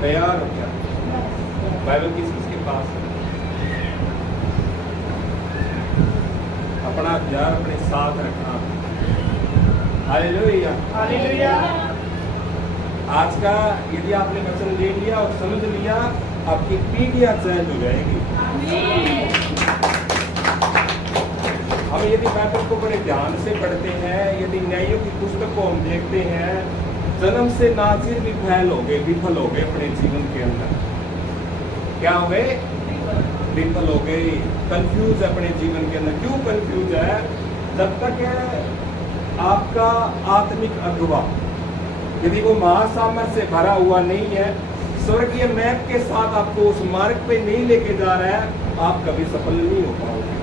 तैयार हो क्या? बाइबल किस किसके पास है? अपना हथियार अपने साथ रखना। हालेलुया। हालेलुया। आज का यदि आपने वचन ले लिया और समझ लिया, आपकी पीढ़ियां चेंज हो जाएगी। हम यदि बाइबल को बड़े ध्यान से पढ़ते हैं, यदि न्यायों की पुस्तक को हम देखते हैं, जन्म से नाज़िर भी फैल हो गए, विफल हो गए अपने जीवन के अंदर। क्या हो गए? विफल हो गए, कंफ्यूज है अपने जीवन के अंदर। क्यों कंफ्यूज है? जब तक है आपका आत्मिक अगुवा यदि वो महासामर्थ से भरा हुआ नहीं है, स्वर्गीय मैप के साथ आपको उस मार्ग पे नहीं लेके जा रहा है, आप कभी सफल नहीं हो पाओगे।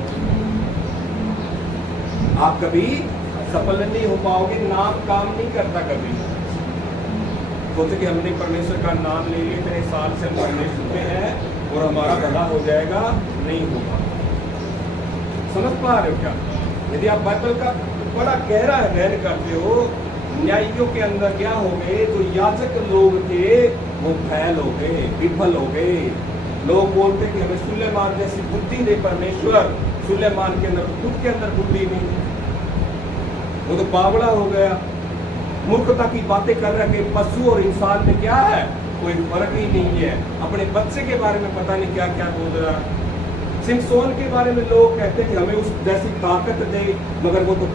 आप कभी सफल नहीं हो पाओगे। नाम काम नहीं करता कभी। सोचे कि हमने परमेश्वर का नाम ले लिया, इतने साल से हम परमेश्वर में हैं और हमारा भला हो जाएगा, नहीं होगा। समझ पा रहे हो क्या? यदि आप बाइबल का बड़ा गहरा अध्ययन करते हो, न्यायियों के अंदर क्या हो गए, जो याजक लोग थे वो फैल हो गए, विफल हो गए। लोग बोलते कि हमें सुलेमान जैसी बुद्धि दे परमेश्वर। सुलेमान के अंदर खुद के अंदर बुद्धि नहीं, वो तो बावड़ा हो गया। मूर्खता की बातें कर रहे। पशु और इंसान में क्या है? कोई फर्क ही नहीं है। अपने बच्चे के बारे में पता नहीं क्या क्या बोल रहा। सिमसोन के बारे में लोग कहते हैं कि हमें उस जैसी ताकत दे, मगर वो तो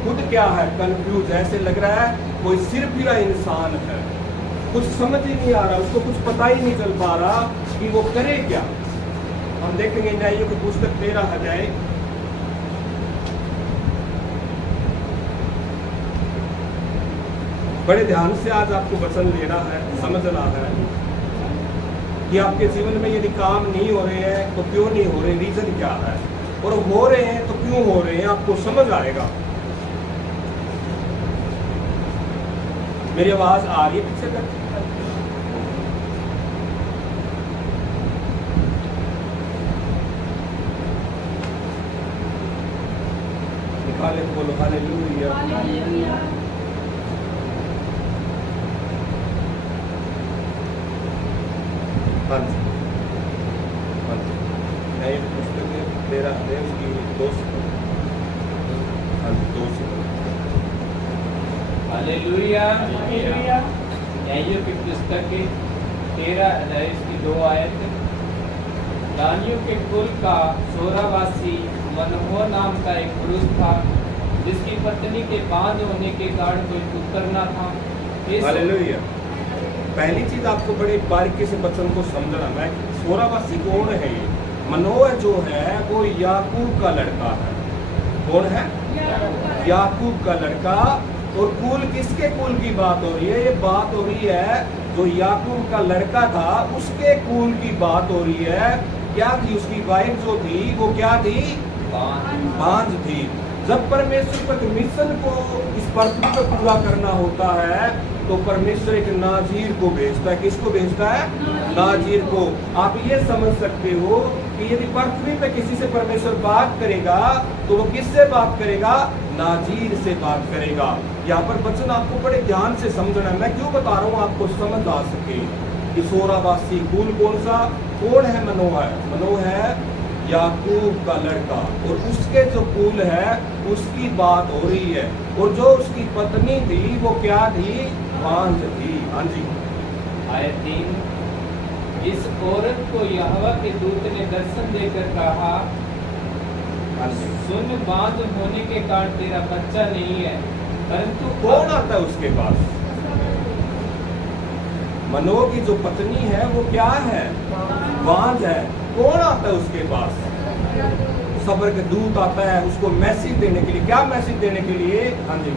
खुद क्या है? कंफ्यूज। ऐसे लग रहा है कोई सिरफिरा इंसान है, कुछ समझ ही नहीं आ रहा, उसको कुछ पता ही नहीं चल पा रहा कि वो करे क्या। हम देखेंगे न्यायियों की पुस्तक 13 अध्याय, बड़े ध्यान से आज आपको वचन लेना है, समझना है कि आपके जीवन में यदि काम नहीं हो रहे हैं तो क्यों नहीं हो रहे, रीजन क्या है, और हो रहे हैं तो क्यों हो रहे हैं, आपको समझ आएगा। मेरी आवाज आ रही है पीछे तक? निकाले तो बोलो हालेलुया। हाँ जी, हाँ जी। नई पुस्तक 13 अध्याय की 2 हाँ जी 2 हालेलुया। न्यायियों की पुस्तक 13 अध्याय की 2 आयत। दानियों के कुल का सोरावासी मनोह नाम का एक पुरुष था, जिसकी पत्नी के बांझ होने के कारण कोई पुत्र न था। हालेलुया। पहली चीज आपको बड़े बारीकी से वचन को समझना है। सोरावासी कौन है? ये मनोह जो है वो याकूब का लड़का है। कौन है? याकूब का लड़का। और कुल किसके कुल की बात हो रही है? ये बात हो रही है जो याकूब का लड़का था उसके कुल की बात हो रही है। क्या थी उसकी वाइफ जो थी, वो क्या थी? बांझ थी। जब परमेश्वर पर मिशन को इस पृथ्वी पर पूरा करना होता है तो परमेश्वर एक नाजीर को भेजता है। किसको भेजता है? नाजीर को। आप ये समझ सकते हो कि यदि पृथ्वी पे किसी से परमेश्वर बात करेगा तो वो किससे बात करेगा? नाजीर से बात करेगा। यहाँ पर वचन आपको बड़े ध्यान से समझना है। मैं क्यों बता रहा हूँ, आपको समझ आ सके कि सोरावासी कुल कौन सा? कौन है? मनोह है। मनोह है याकूब का लड़का, और उसके जो कुल है उसकी बात हो रही है। और जो उसकी पत्नी थी वो क्या थी? बांझ थी। हाँ जी। आयत 3। इस औरत को यहोवा के दूत ने दर्शन देकर कहा, सुन, बांझ होने के कारण तेरा बच्चा नहीं है, परंतु कौन आता है उसके पास? मनोह की जो पत्नी है वो क्या है? बांझ है। कौन आता है उसके पास? सबर के दूत आता है उसको मैसेज देने के लिए। क्या मैसेज देने के लिए? हाँ जी।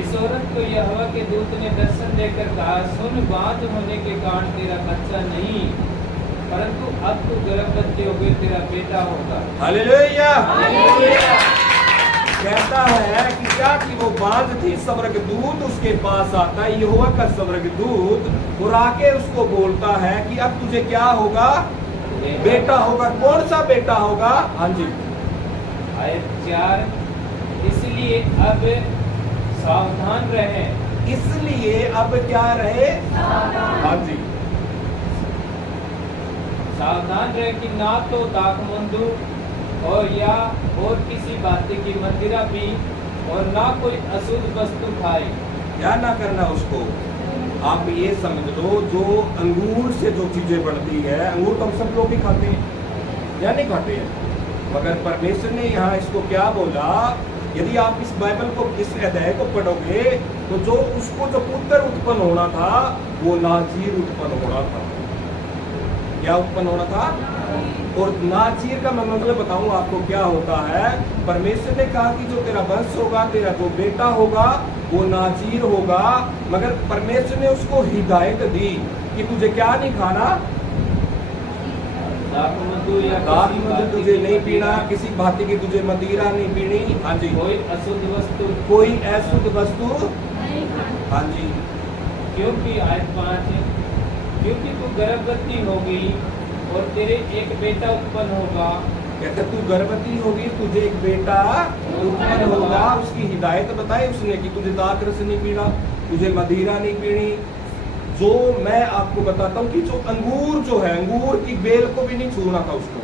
इस औरत को यहोवा के दूत ने दर्शन देकर कहा, सुन, बांझ होने के कारण तेरा बच्चा नहीं, परंतु अब तू गर्भवती होगी, तेरा बेटा होगा। हालेलुया। कहता है कि क्या कि वो बांझ थी, स्वर्गदूत उसके पास आता है, यहोवा का स्वर्गदूत, और आके उसको बोलता है कि अब तुझे क्या होगा? बेटा होगा। कौन सा बेटा होगा? हाँ जी। आयत 4। इसलिए अब सावधान रहे। इसलिए अब क्या रहे? हाँ जी। सावधान रहे कि ना तो दाखमंदू और या और किसी बात की मंदिरा पी और ना कोई अशुद्ध वस्तु खाए। क्या ना करना उसको। आप ये समझ लो, जो अंगूर से जो चीजें बनती है, अंगूर तो हम सब लोग ही खाते हैं या नहीं खाते हैं, मगर परमेश्वर ने यहाँ इसको क्या बोला, यदि आप इस बाइबल को, इस अध्याय को पढ़ोगे तो जो उसको जो पुत्र उत्पन्न होना था वो नाजीर उत्पन्न होना था। क्या उत्पन्न होना था? और नाजीर का मैं मतलब बताऊं आपको क्या होता है। परमेश्वर ने कहा कि जो तेरा वंश होगा, तेरा जो बेटा होगा वो नाजीर होगा, मगर परमेश्वर ने उसको हिदायत दी कि तुझे क्या नहीं खाना, दाखमंदू या दाखमधु तुझे नहीं पीना, किसी भांति की तुझे मदिरा नहीं पीनी। हाँ जी। कोई अशुद्ध वस्तु, कोई अशुद्ध वस्तु। हाँ जी। क्योंकि आयत 5, क्योंकि तू गर्भवती होगी और तेरे एक बेटा उत्पन्न होगा। कहते तू गर्भवती होगी, तुझे एक बेटा उत्पन्न होगा। उसकी हिदायत बताई उसने कि तुझे दाख रस नहीं पीना, तुझे मदिरा नहीं पीनी। जो मैं आपको बताता हूँ कि जो अंगूर जो है, अंगूर की बेल को भी नहीं छूना था उसको,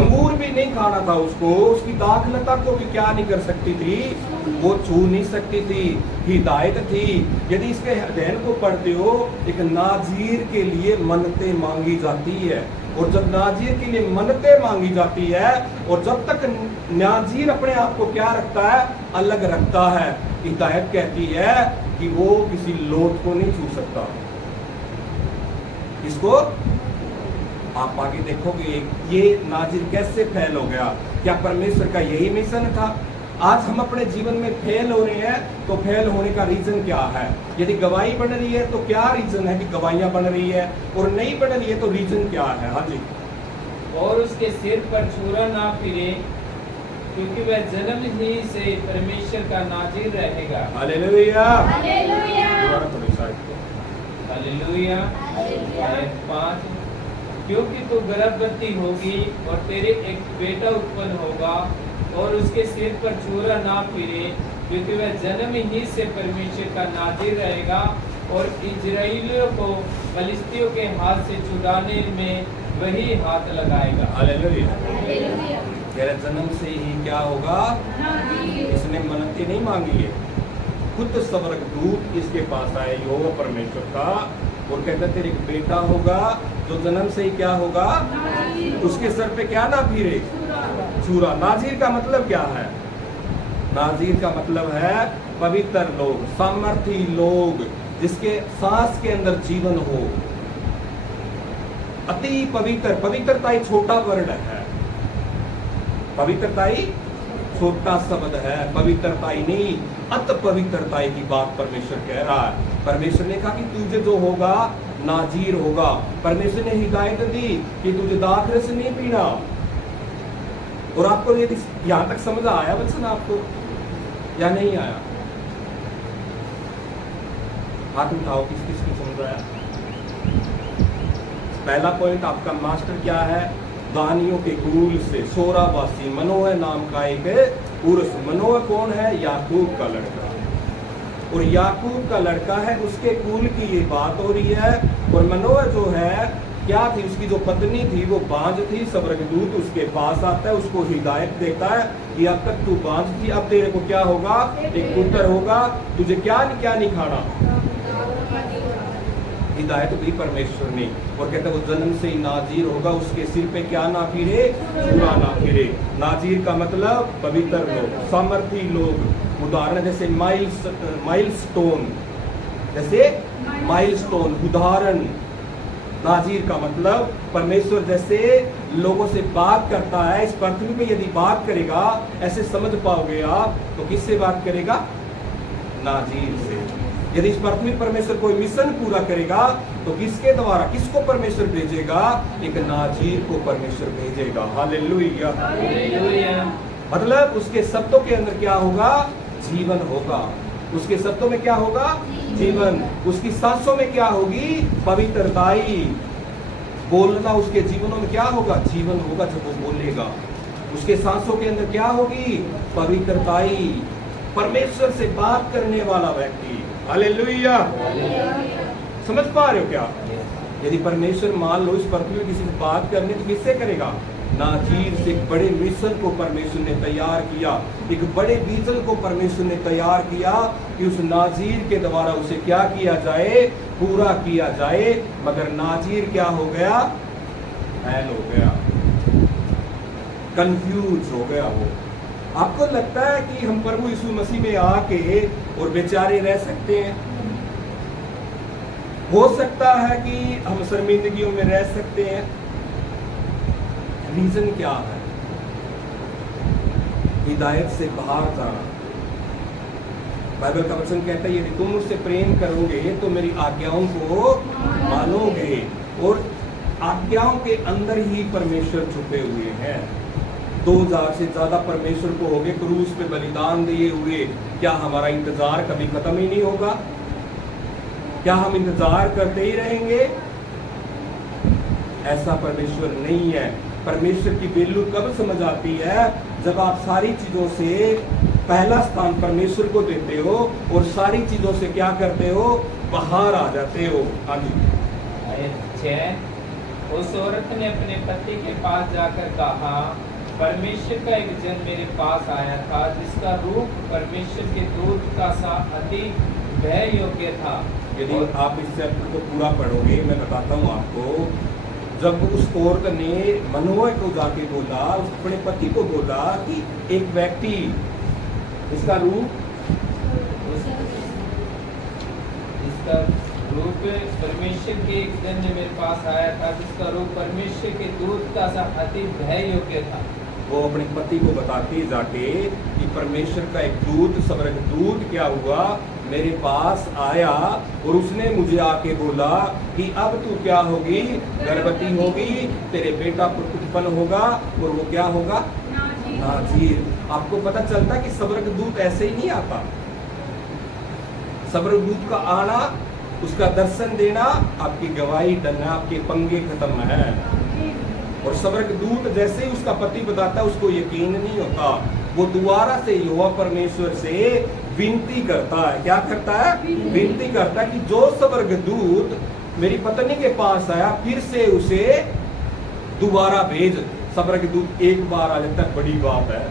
अंगूर भी नहीं खाना था उसको, उसकी दाखलता को भी क्या नहीं कर सकती थी, वो छू नहीं सकती थी। हिदायत थी। यदि इसके अध्ययन को पढ़ते हो, एक नाजीर के लिए मन्नतें मांगी जाती है, और जब नाजीर के लिए मन्नतें मांगी जाती है, और जब तक नाजीर अपने आप को क्या रखता है, अलग रखता है, हिदायत कहती है कि वो किसी लोथ को नहीं छू सकता। इसको आप आगे देखोगे ये नाजिर कैसे फेल हो गया। क्या परमेश्वर का यही मिशन था? आज हम अपने जीवन में फेल हो रहे हैं, तो फेल होने का रीजन क्या है? यदि गवाही बन रही है तो क्या रीजन है कि गवाहियां बन रही है, और नहीं बन रही है तो रीजन क्या है? हाँ जी। और उसके सिर पर छुरा ना फिरे, क्योंकि वह जन्म ही से परमेश्वर का नाजिर रहेगा। हालेलुया। हालेलुया। दोबारा पढ़ो शायद को। हालेलुया। हालेलुया। आयत 5, क्योंकि तू गर्भवती होगी और तेरे एक बेटा उत्पन्न होगा और उसके सिर पर छुरा ना फिरे, क्योंकि वह जन्म ही से परमेश्वर का नाजिर रहेगा और इजराइलियों को फलिस्तियों के हाथ से छुड़ाने में वही हाथ लगाएगा। हालेलुया। हालेलुया। तेरा जन्म से ही क्या होगा? नाजिर। इसने मन्नतें नहीं मांगी है, खुद स्वर्गदूत इसके पास आए यहोवा परमेश्वर का, और कहता तेरे एक बेटा होगा जो जन्म से ही क्या होगा, नाजिर। उसके सर पे क्या ना फिरे, छुरा। नाजीर का मतलब क्या है? नाजीर का मतलब है पवित्र लोग, सामर्थी लोग, जिसके सांस के अंदर जीवन हो। अति पवित्र, पवित्रता ही छोटा वर्ड है, पवित्रता ही छोटा शब्द है, पवित्रता ही नहीं, अत पवित्रता की बात परमेश्वर कह रहा है। परमेश्वर ने कहा कि तुझे जो होगा नाजीर होगा। परमेश्वर ने हिदायत दी कि तुझे दाख रस नहीं पीना। और आपको यदि यहां तक समझ आया वचन आपको या नहीं आया? हाथ उठाओ, किस किस को समझ आया? पहला पॉइंट आपका मास्टर क्या है? दानियों के कुल से सोरावासी मनोह नाम का एक पुरुष। मनोह कौन है? याकूब का लड़का, और याकूब का लड़का है, उसके कुल की ये बात हो रही है। और मनोह जो है क्या थी, उसकी जो पत्नी थी वो बांझ थी। स्वर्गदूत उसके पास आता है, उसको हिदायत देता है कि अब तक तू बांझ थी, अब तेरे को क्या होगा, एक पुत्र होगा, तुझे क्या नहीं खाना। हिदायत दी परमेश्वर ने, और कहता वो जन्म से ही नाजीर होगा, उसके सिर पे क्या ना फिरे, छुरा ना फिरे। नाजीर का मतलब पवित्र लोग, सामर्थी लोग। उदाहरण जैसे माइलस्टोन, जैसे माइलस्टोन उदाहरण। नाजीर का मतलब परमेश्वर जैसे लोगों से बात करता है, इस पृथ्वी में यदि बात करेगा, ऐसे समझ पाओगे आप, तो किससे बात करेगा? नाजीर से। यदि इस पृथ्वी परमेश्वर कोई मिशन पूरा करेगा तो किसके द्वारा, किसको परमेश्वर भेजेगा? एक नाजीर को परमेश्वर भेजेगा। हालेलुया। मतलब उसके शब्दों के अंदर क्या होगा? जीवन होगा। उसके शब्दों में क्या होगा? जीवन। उसकी सांसों में क्या होगी? पवित्रताई। बोलना उसके जीवनों में क्या होगा? जीवन होगा जब वो बोलेगा। उसके सांसों के अंदर क्या होगी? पवित्रताई। परमेश्वर से बात करने वाला व्यक्ति। हालेलुया। समझ पा रहे हो क्या? यदि परमेश्वर मान लो इस पृथ्वी में किसी से बात करनी तो किससे करेगा? नाजीर से। एक बड़े मिशन को परमेश्वर ने तैयार किया, एक बड़े विजन को परमेश्वर ने तैयार किया कि उस नाजीर के द्वारा उसे क्या किया जाए? पूरा किया जाए। मगर नाजीर क्या हो गया? फैल हो गया, कंफ्यूज हो गया। वो आपको लगता है कि हम प्रभु यीशु मसीह में आके और बेचारे रह सकते हैं? हो सकता है कि हम शर्मिंदगियों में रह सकते हैं। रीजन क्या है? हिदायत से बाहर जाना। बाइबल का वचन कहता है यदि तुम मुझसे प्रेम करोगे तो मेरी आज्ञाओं को मानोगे, और आज्ञाओं के अंदर ही परमेश्वर छुपे हुए हैं। 2000 से ज्यादा परमेश्वर को हो गए क्रूस पे बलिदान दिए हुए। क्या हमारा इंतजार कभी खत्म ही नहीं होगा? क्या हम इंतजार करते ही रहेंगे? ऐसा परमेश्वर नहीं है। परमेश्वर की वैल्यू कब समझ आती है? जब आप सारी चीजों से पहला स्थान परमेश्वर को देते हो और सारी चीजों से क्या करते हो? बाहर आ जाते हो। हाँ जी। आयत 6, उस औरत ने अपने पति के पास जाकर कहा, परमेश्वर का एक जन मेरे पास आया था जिसका रूप परमेश्वर के दूत का सा अति भय योग्य था। यदि आप इस चैप्टर को पूरा पढ़ोगे, मैं बताता हूँ आपको, जब उस औरत ने मनोह को जाके बोला, अपने पति को बोला कि एक व्यक्ति इसका रूप परमेश्वर के एक जन ने मेरे पास आया था जिसका रूप परमेश्वर के दूत का सा अति भय योग्य था। वो अपने पति को बताती जाके कि परमेश्वर का एक दूत, स्वर्ग दूत क्या हुआ, मेरे पास आया और उसने मुझे आके बोला कि अब तू क्या होगी? गर्भवती होगी, तेरे बेटा उत्पन्न होगा और वो क्या होगा? नाजीर। आपको पता चलता कि स्वर्ग दूत ऐसे ही नहीं आता। स्वर्ग दूत का आना, उसका दर्शन देना आपकी गवाही डरना, आपके पंगे खत्म है। और स्वर्ग दूत जैसे ही उसका पति बताता है उसको यकीन नहीं होता, वो दोबारा से यहोवा परमेश्वर से विनती करता है। क्या करता है? विनती करता है कि जो स्वर्ग दूत मेरी पत्नी के पास आया फिर से उसे दोबारा भेज। स्वर्ग दूत एक बार आ जाता है, बड़ी बात है।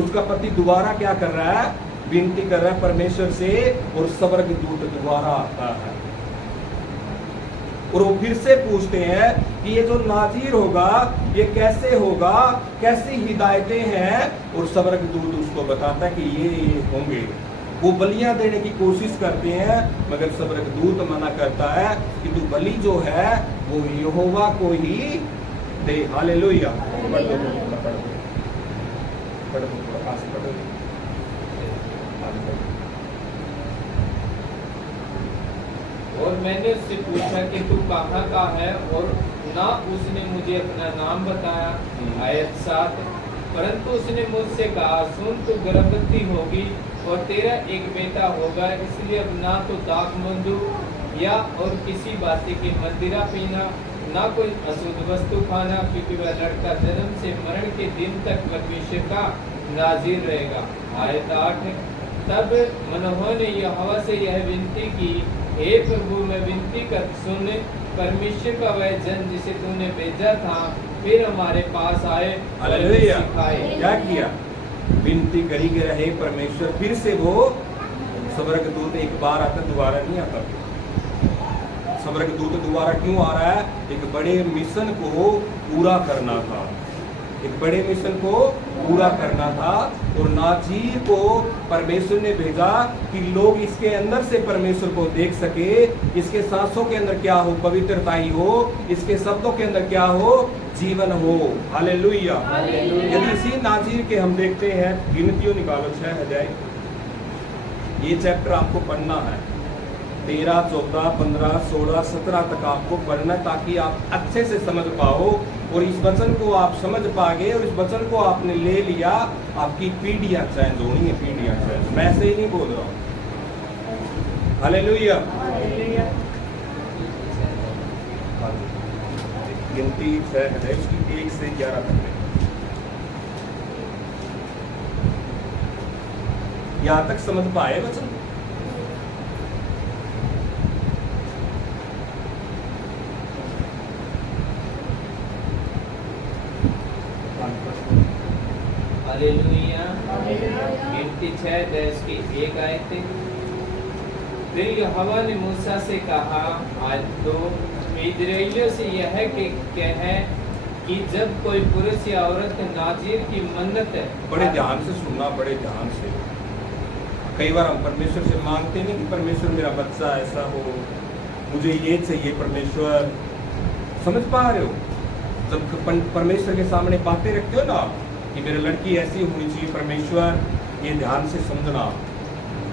उसका पति दोबारा क्या कर रहा है? विनती कर रहा है परमेश्वर से, और स्वर्ग दूत दोबारा आता है और वो फिर से पूछते हैं कि ये जो नाजीर होगा ये कैसे होगा, कैसी हिदायतें हैं, और स्वर्ग दूत उसको बताता है कि ये होंगे। वो बलियां देने की कोशिश करते हैं मगर स्वर्ग दूत मना करता है कि तू बलि जो है वो यहोवा को ही दे। हालेलुया। और मैंने उससे पूछा कि तू कहाँ का है, और ना उसने मुझे अपना नाम बताया। आयत 7, परंतु उसने मुझसे कहा, सुन तू गर्भवती होगी और तेरा एक बेटा होगा, इसलिए अब ना तो दाख मंदू या और किसी बात की मदिरा पीना, ना कोई अशुद्ध वस्तु खाना, क्योंकि वह लड़का जन्म से मरण के दिन तक परमेश्वर का नाज़ीर रहेगा। आयत 8, तब मनोह ने यहोवा से यह विनती की, हे प्रभु मैं विनती कर सुन, परमेश्वर का वह जन जिसे तूने भेजा था फिर हमारे पास आए और सिखाए। क्या किया? विनती करी कि रहे परमेश्वर। फिर से वो स्वर्ग दूत एक बार आता, दोबारा नहीं आता। स्वर्ग दूत दोबारा क्यों आ रहा है? एक बड़े मिशन को पूरा करना था, एक बड़े मिशन को पूरा करना था। और नाजीर को परमेश्वर ने भेजा कि लोग इसके अंदर से परमेश्वर को देख सके, इसके सांसों के अंदर क्या हो? पवित्रता ही हो, इसके शब्दों के अंदर क्या हो? जीवन हो। हालेलुया। यदि इसी नाजीर के हम देखते हैं, गिनतियों निकालो 6 अध्याय, ये चैप्टर आपको पढ़ना है। 13, 14, 15, 16, 17 तक आपको पढ़ना है ताकि आप अच्छे से समझ पाओ। और इस वचन को आप समझ पागे और इस वचन को आपने ले लिया, आपकी पीढ़ियां चेंज होनी है, पीढ़ियां चेंज। मैं ऐसे ही नहीं बोल रहा हूँ। हालेलुया। गिनती 6 है, उसकी 1 से 11 तक में। यहां तक समझ पाए वचन? हालेलुया। गिनती 6 की 1 आयत। फिर यहोवा ने मूसा से कहा, आज तो इस्राएलियों से यह कह कि जब कोई पुरुष या औरत नाज़ीर की मन्नत बड़े ध्यान से सुनना, बड़े ध्यान से। कई बार हम परमेश्वर से मांगते नहीं कि परमेश्वर मेरा बच्चा ऐसा हो, मुझे ये चाहिए परमेश्वर। समझ पा रहे हो? जब परमेश्वर के सामने बातें रखते हो ना कि मेरी लड़की ऐसी होनी चाहिए परमेश्वर, ये ध्यान से समझना,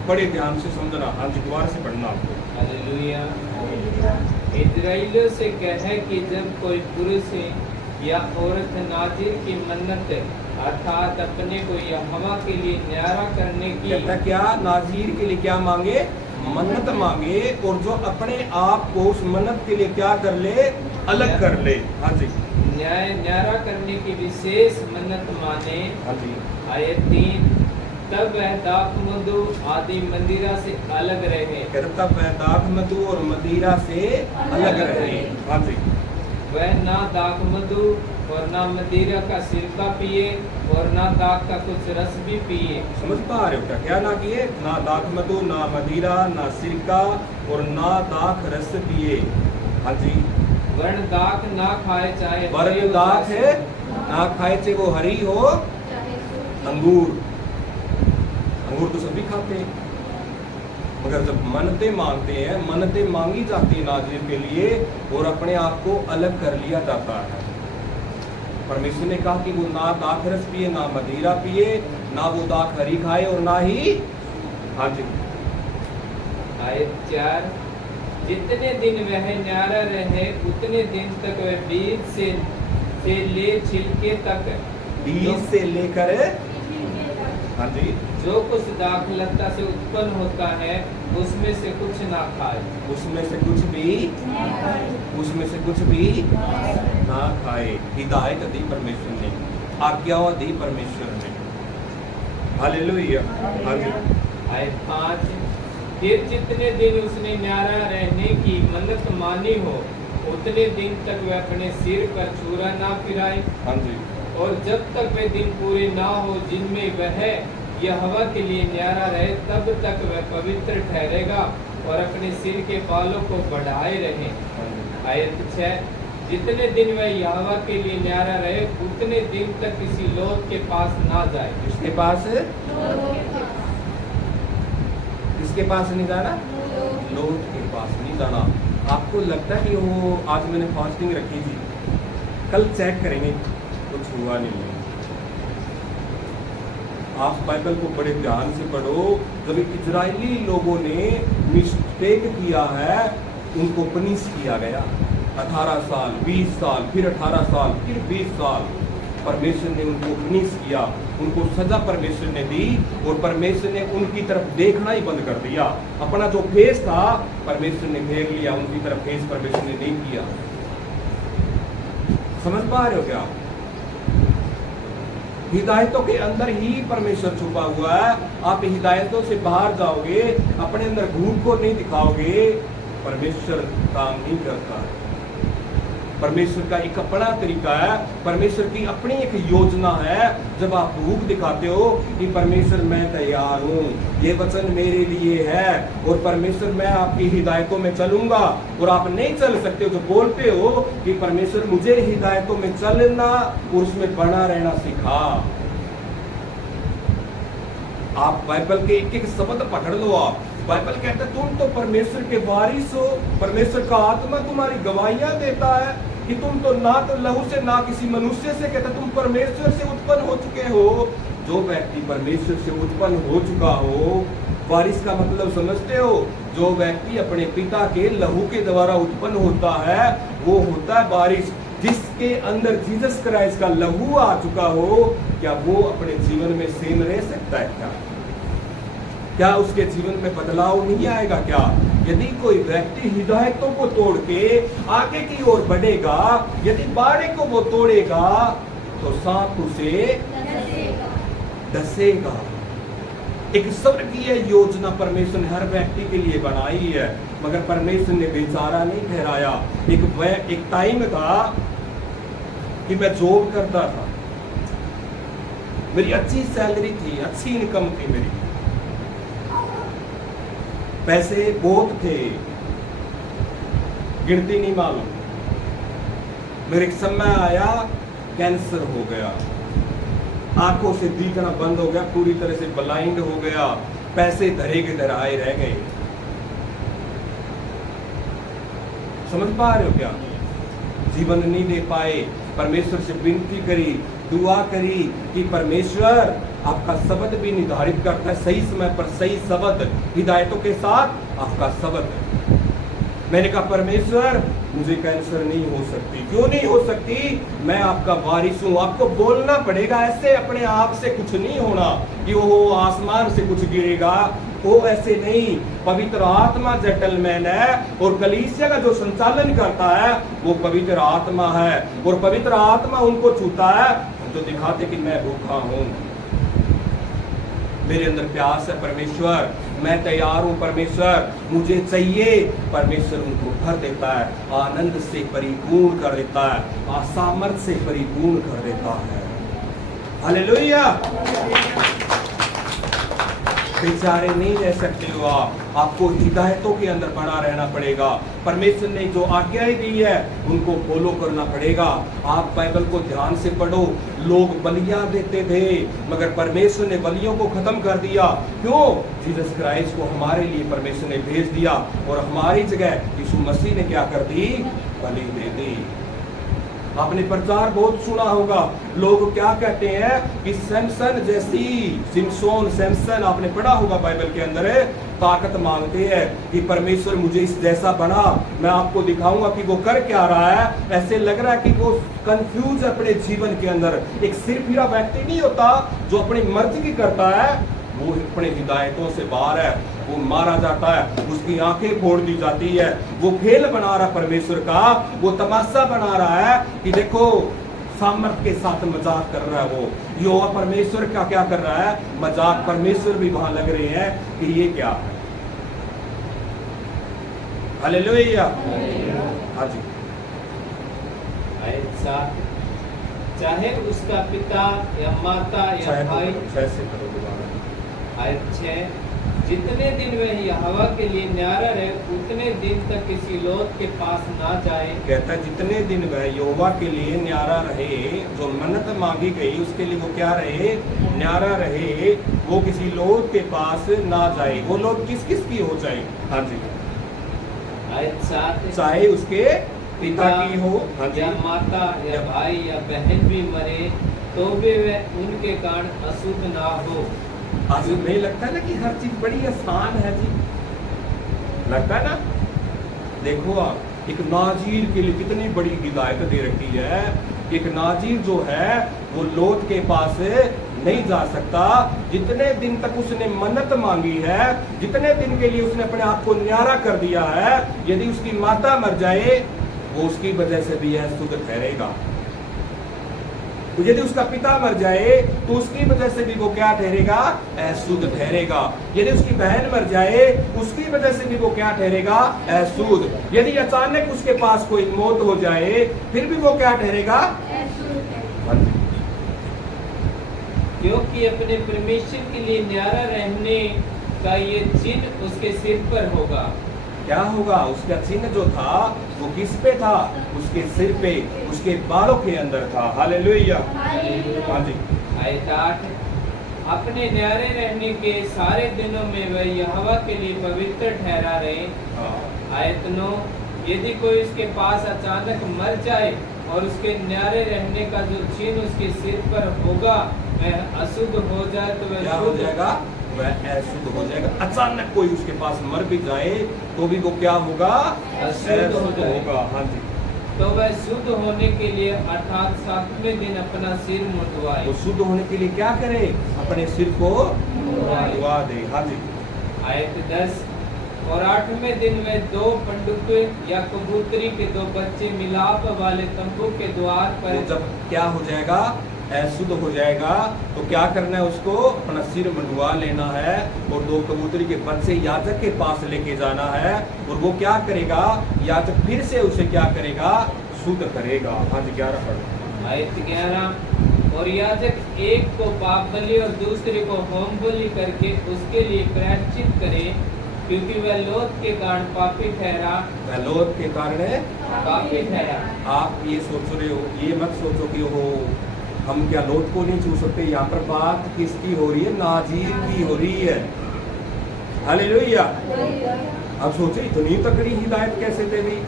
बड़े ध्यान से समझना। हाँ जी, दोबारा से पढ़ना। हालेलुया। इस्राएलियों से कहे कि जब कोई पुरुष या औरत नाज़ीर की मन्नत अर्थात अपने को यहोवा के लिए न्यारा करने की, कहता क्या? नाज़ीर के लिए क्या मांगे? मन्नत मांगे। और जो अपने आप को उस मन्नत के लिए क्या कर ले? अलग कर ले। हाँ जी, न्यारा करने की विशेष मन्नत माने। हाँ जी, आयत 3। तब वह दाख मधु आदि मंदिरा से अलग रहे। कहता वह दाख मधु और मदिरा से अलग रहे। हाँ जी, वह ना दाख मधु और ना मदिरा का सिरका पिए और ना दाख का कुछ रस भी पिए। समझ पा रहे हो क्या? क्या ना किए? ना दाख मधु, ना मदिरा, ना सिरका और ना दाख रस पिए। हाँ जी, वर्ण दाख ना खाए, चाहे वर्ण दाख है ना खाए, चाहे वो हरी हो। अंगूर, अंगूर तो सभी खाते हैं, मगर जब मन्नतें मांगते हैं, मन्नतें मांगी जाती है नाज़ीर के लिए और अपने आप को अलग कर लिया जाता है। परमेश्वर ने कहा कि वो ना दाख रस पिए, ना मदिरा पिए, ना वो दाख हरी खाए और ना ही। हाँ जी, आयत 4। जितने दिन वह न्यारा रहे उतने दिन तक वह बीज से ले छिलके तक, बीज से लेकर, हाँ जी, जो कुछ दाखलता से उत्पन्न होता है उसमें से कुछ ना खाए। उसमें से कुछ भी, उसमें से कुछ भी ना खाए। हिदायत दी परमेश्वर ने, आज्ञा दी परमेश्वर ने। हालेलुया। हाँ जी, आयत 5। फिर जितने दिन उसने न्यारा रहने की मन्नत मानी हो उतने दिन तक वह अपने सिर पर छुरा ना फिराए। हाँ जी, और जब तक वे दिन पूरे ना हो जिनमें वह यहोवा के लिए न्यारा रहे, तब तक वह पवित्र ठहरेगा और अपने सिर के बालों को बढ़ाए रहे। आयत 6। जितने दिन वह यहोवा के लिए न्यारा रहे उतने दिन तक किसी लोथ के पास ना जाए। किसके पास? किसके पास नहीं जाना? लोथ के पास नहीं जाना। आपको लगता है कि वो आज मैंने फास्टिंग रखी थी, कल चेक करेंगे, कुछ हुआ नहीं है। आप बाइबल को बड़े ध्यान से पढ़ो। जब इजरायली लोगों ने मिस्टेक किया है, उनको पनिश किया गया। 18 साल, 20 साल, फिर 18 साल, फिर 20 साल परमेश्वर ने उनको पनिश किया, उनको सजा परमेश्वर ने दी और परमेश्वर ने उनकी तरफ देखना ही बंद कर दिया। अपना जो फेस था परमेश्वर ने फेर लिया, उनकी तरफ फेस परमेश्वर ने नहीं किया। समझ पा रहे हो क्या? हिदायतों के अंदर ही परमेश्वर छुपा हुआ है। आप हिदायतों से बाहर जाओगे, अपने अंदर भूख को नहीं दिखाओगे, परमेश्वर काम नहीं करता है। परमेश्वर का एक अपना तरीका है, परमेश्वर की अपनी एक योजना है। जब आप भूख दिखाते हो कि परमेश्वर मैं तैयार हूँ, ये वचन मेरे लिए है और परमेश्वर मैं आपकी हिदायतों में चलूंगा, और आप नहीं चल सकते हो, जो बोलते हो कि परमेश्वर मुझे हिदायतों में चलना और उसमें बना रहना सिखा। आप बाइबल के एक एक शब्द पकड़ लो। आप बाइबल कहता है तुम तो परमेश्वर के वारिस हो, परमेश्वर का आत्मा तुम्हारी गवाहियां देता है कि तुम तो ना तो लहू से ना किसी मनुष्य से, कहता तुम परमेश्वर से उत्पन्न हो चुके हो। जो व्यक्ति परमेश्वर से उत्पन्न हो चुका हो, वारिस का मतलब समझते हो? जो व्यक्ति अपने पिता के लहू के द्वारा उत्पन्न होता है वो होता है वारिस। जिसके अंदर जीसस क्राइस्ट का लहू आ चुका हो, क्या वो अपने जीवन में सेम रह सकता है? क्या उसके जीवन में बदलाव नहीं आएगा? क्या यदि कोई व्यक्ति हिदायतों को तोड़ के आगे की ओर बढ़ेगा, यदि बाड़े को वो तोड़ेगा तो सांप उसे डसेगा। एक स्वर्गीय योजना परमेश्वर ने हर व्यक्ति के लिए बनाई है, मगर परमेश्वर ने बेचारा नहीं ठहराया। एक टाइम था कि मैं जॉब करता था, मेरी अच्छी सैलरी थी, अच्छी इनकम थी मेरी, पैसे बहुत थे, गिनती नहीं मालूम। मेरे एक समय आया, कैंसर हो गया, आंखों से दिखना बंद हो गया, पूरी तरह से ब्लाइंड हो गया, पैसे धरे के धराए रह गए। समझ पा रहे हो क्या? जीवन नहीं दे पाए। परमेश्वर से विनती करी, दुआ करी कि परमेश्वर आपका शब्द भी निर्धारित करता है सही समय पर सही शब्द, हिदायतों के साथ आपका शब्द। मैंने कहा परमेश्वर मुझे कैंसर नहीं हो सकती। क्यों नहीं हो सकती? मैं आपका वारिस हूं। आपको बोलना पड़ेगा, ऐसे अपने आप से कुछ नहीं होना कि वो आसमान से कुछ गिरेगा, वो ऐसे नहीं। पवित्र आत्मा जेंटलमैन है और कलीसिया का जो संचालन करता है वो पवित्र आत्मा है, और पवित्र आत्मा उनको छूता है तो दिखाते कि मैं भूखा हूं, मेरे अंदर प्यास है परमेश्वर, मैं तैयार हूं परमेश्वर, मुझे चाहिए। परमेश्वर उनको भर देता है, आनंद से परिपूर्ण कर देता है, सामर्थ्य से परिपूर्ण कर देता है। हालेलुया। बेचारे नहीं रह सकते हो आपको हिदायतों के अंदर बना रहना पड़ेगा। परमेश्वर ने जो आज्ञाएं दी है उनको फॉलो करना पड़ेगा। आप बाइबल को ध्यान से पढ़ो। लोग बलियां देते थे मगर परमेश्वर ने बलियों को खत्म कर दिया। क्यों? जीसस क्राइस्ट को हमारे लिए परमेश्वर ने भेज दिया और हमारी जगह यीशु मसीह ने क्या कर दी? बलि दे दी। आपने प्रचार बहुत सुना होगा, लोग क्या कहते हैं कि सैमसन जैसी, सिमसोन, सैमसन, आपने पढ़ा होगा बाइबल के अंदर, ताकत मांगते हैं कि परमेश्वर मुझे इस जैसा बना, मैं आपको दिखाऊंगा कि वो कर क्या रहा है। ऐसे लग रहा है कि वो कंफ्यूज अपने जीवन के अंदर। एक सिरफिरा व्यक्ति नहीं होता जो अपनी मर्जी की करता है, वो अपने हिदायतों से बाहर है, वो मारा जाता है, उसकी आंखें फोड़ दी जाती है। वो खेल बना रहा परमेश्वर का, वो तमाशा बना रहा है कि देखो सामर्थ के साथ मजाक कर रहा है। वो यहोवा परमेश्वर का क्या कर रहा है? मजाक। परमेश्वर भी वहां लग रहे हैं कि ये क्या है। हालेलुया। हाँ जी। आयत 7, चाहे उसका पिता या माता या भाई। आयत 6, जितने दिन वह यहोवा के लिए न्यारा रहे उतने दिन तक किसी लोथ के पास ना जाए। कहता है जितने दिन वह यहोवा के लिए न्यारा रहे, जो मन्नत मांगी गई उसके लिए वो क्या रहे? न्यारा रहे। वो किसी लोथ के पास ना जाए। वो लोथ किस किस की हो जाए? हाँ जी। आयत 7, चाहे उसके पिता की हो, हाँ जी, या माता या भाई या बहन भी मरे तो भी वह उनके कारण अशुद्ध ना हो। आज नहीं लगता है ना कि हर चीज बड़ी आसान है जी? लगता है ना? देखो आप, एक नाजीर के लिए कितनी बड़ी हिदायत दे रखी है। एक नाजीर जो है वो लोथ के पास नहीं जा सकता। जितने दिन तक उसने मन्नत मांगी है, जितने दिन के लिए उसने अपने आप को न्यारा कर दिया है, यदि उसकी माता मर जाए वो उसकी वजह से भी अशुद्ध ठहरेगा। तो यदि उसका पिता मर जाए तो उसकी वजह से भी वो क्या ठहरेगा? अशुद्ध ठहरेगा। यदि उसकी बहन मर जाए उसकी वजह से भी वो क्या ठहरेगा? अशुद्ध। यदि अचानक उसके पास कोई मौत हो जाए फिर भी वो क्या ठहरेगा? क्योंकि अपने परमेश्वर के लिए न्यारा रहने का ये चिन्ह उसके सिर पर होगा। क्या होगा? उसका चिन्ह जो था वो किस पे था? उसके सिर पे, उसके बालों के अंदर था। हालेलुया। हाँ जी। आयत 8, अपने न्यारे रहने के सारे दिनों में वह यहोवा के लिए पवित्र ठहरा रहे। आयत 9, यदि कोई उसके पास अचानक मर जाए और उसके न्यारे रहने का जो चिन्ह उसके सिर पर होगा वह अशुद्ध हो जाए तो वह क्या हो जाएगा? वह अशुद्ध हो जाएगा। अचानक कोई उसके पास मर भी जाए तो भी वो क्या होगा? अशुद्ध होगा। हाँ जी। तो वह शुद्ध होने के लिए अर्थात 7वें दिन अपना सिर मुंडवाए। वो शुद्ध होने के लिए क्या करे? अपने सिर को मुंडवा दे। हाँ जी। आयत 10, और 8वें दिन में 2 पंडुक या कबूतरी के 2 बच्चे मिलाप वाले तंबू के द्वार पर। जब क्या हो जाएगा? अशुद्ध हो जाएगा तो क्या करना है? उसको अपना सिर मुंडवा लेना है और 2 कबूतरी के बच्चे याजक के पास लेके जाना है और वो क्या करेगा? याजक फिर से उसे क्या करेगा? शुद्ध करेगा। हाँ जी। 11 पढ़ो। आयत 11, और याजक एक को पाप बलि और दूसरे को होम बलि करके उसके लिए प्रायश्चित करे, क्योंकि वह लोथ के कारण पापी ठहरा। लोथ के कारण पापी ठहरा। आप ये सोच रहे हो, ये मत सोचो कि हो हम क्या लोथ को नहीं छू सकते। यहाँ पर बात किसकी हो रही है? नाजीर की हो रही है। हालेलुया। अब सोचे इतनी तकड़ी हिदायत कैसे दे दी?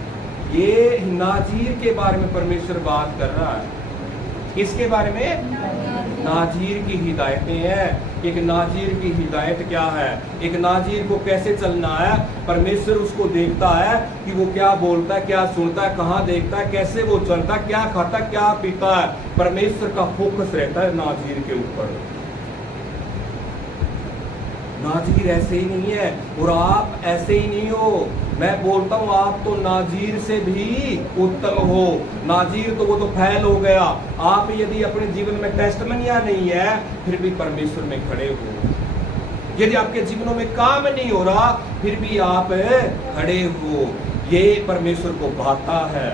ये नाजीर के बारे में परमेश्वर बात कर रहा है। किसके बारे में? नाजीर की हिदायतें हैं। एक नाजीर की हिदायत क्या है? एक नाजीर को कैसे चलना है? परमेश्वर उसको देखता है कि वो क्या बोलता है, क्या सुनता है, कहाँ देखता है, कैसे वो चलता है, क्या खाता है, क्या पीता है। परमेश्वर का फोकस रहता है नाजीर के ऊपर। नाजीर ऐसे ही नहीं है और आप ऐसे ही नहीं हो। मैं बोलता हूँ आप तो नाजीर से भी उत्तम हो। नाजीर तो वो तो फैल हो गया। आप यदि अपने जीवन में टेस्टमनिया नहीं है फिर भी परमेश्वर में खड़े हो। यदि आपके जीवनों में काम नहीं हो रहा फिर भी आप खड़े हो। ये परमेश्वर को भाता है।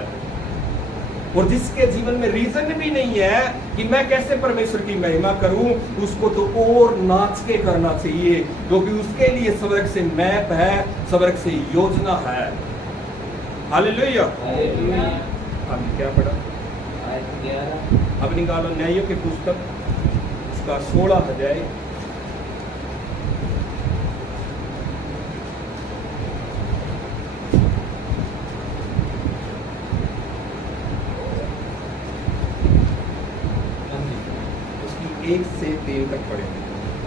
और जिसके जीवन में रीजन भी नहीं है कि मैं कैसे परमेश्वर की महिमा करूं, उसको तो और नाच के करना चाहिए, क्योंकि उसके लिए स्वर्ग से मैप है, स्वर्ग से योजना है। हालेलुया। अब क्या पढ़ा? अब निकालो न्यायों की पुस्तक, उसका 16 अध्याय। उसकी 1 से 3 तक पढ़े।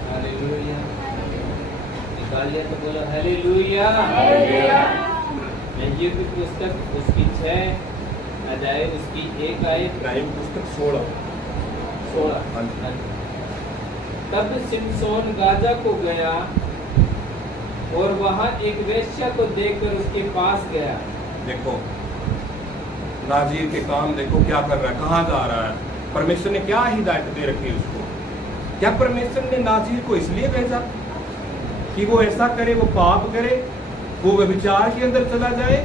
हालेलुया। निकालिए तो बोलो हालेलुया। न्यायों की पुस्तक उसकी 6 अध्याय उसकी 1 आयत। न्यायों की पुस्तक 16। 16। तब सिमसोन गाजा को गया और वहां एक वेश्या को देखकर उसके पास गया। देखो नाजीर के काम देखो क्या कर रहा है, कहाँ जा रहा है। परमेश्वर ने क्या हिदायत दे रखी है उसको? क्या परमेश्वर ने नाजीर को इसलिए भेजा कि वो ऐसा करे, वो पाप करे, वो व्यभिचार के अंदर चला जाए?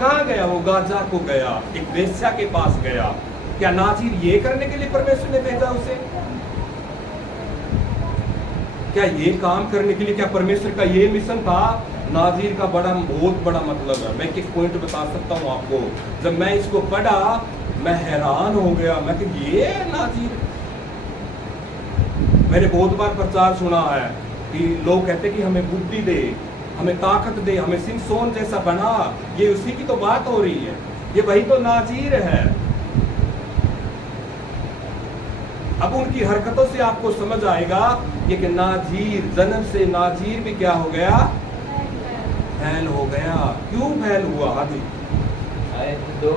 कहाँ गया वो? गाजा को गया, एक वेश्या के पास गया। क्या नाजीर ये करने के लिए परमेश्वर ने भेजा उसे? क्या ये काम करने के लिए क्या परमेश्वर का ये मिशन था? नाजीर का बहुत बड़ा मतलब है। मैं एक पॉइंट बता सकता हूँ आपको। जब मैं इसको पढ़ा मैं हैरान हो गया। मैं कि ये नाजीर, मैंने बहुत बार प्रचार सुना है कि लोग कहते कि हमें बुद्धि दे, हमें ताकत दे, हमें सिमसोन जैसा बना। ये उसी की तो बात हो रही है। ये वही तो नाजीर है। अब उनकी हरकतों से आपको समझ आएगा कि नाजीर, जन्म से नाजीर भी क्या हो गया? फैल हो गया। क्यों फैल हुआ? हाजी आयत 2।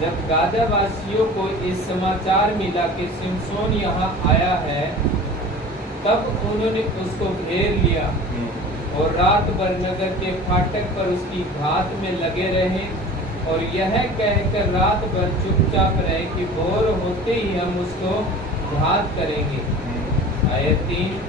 जब गाजा वासियों को इस समाचार मिला कि सिमसोन यहाँ आया है, तब उन्होंने उसको घेर लिया और रात भर नगर के फाटक पर उसकी घात में लगे रहे और यह कहकर रात भर चुपचाप रहे कि भोर होते ही हम उसको घात करेंगे। आयत 3।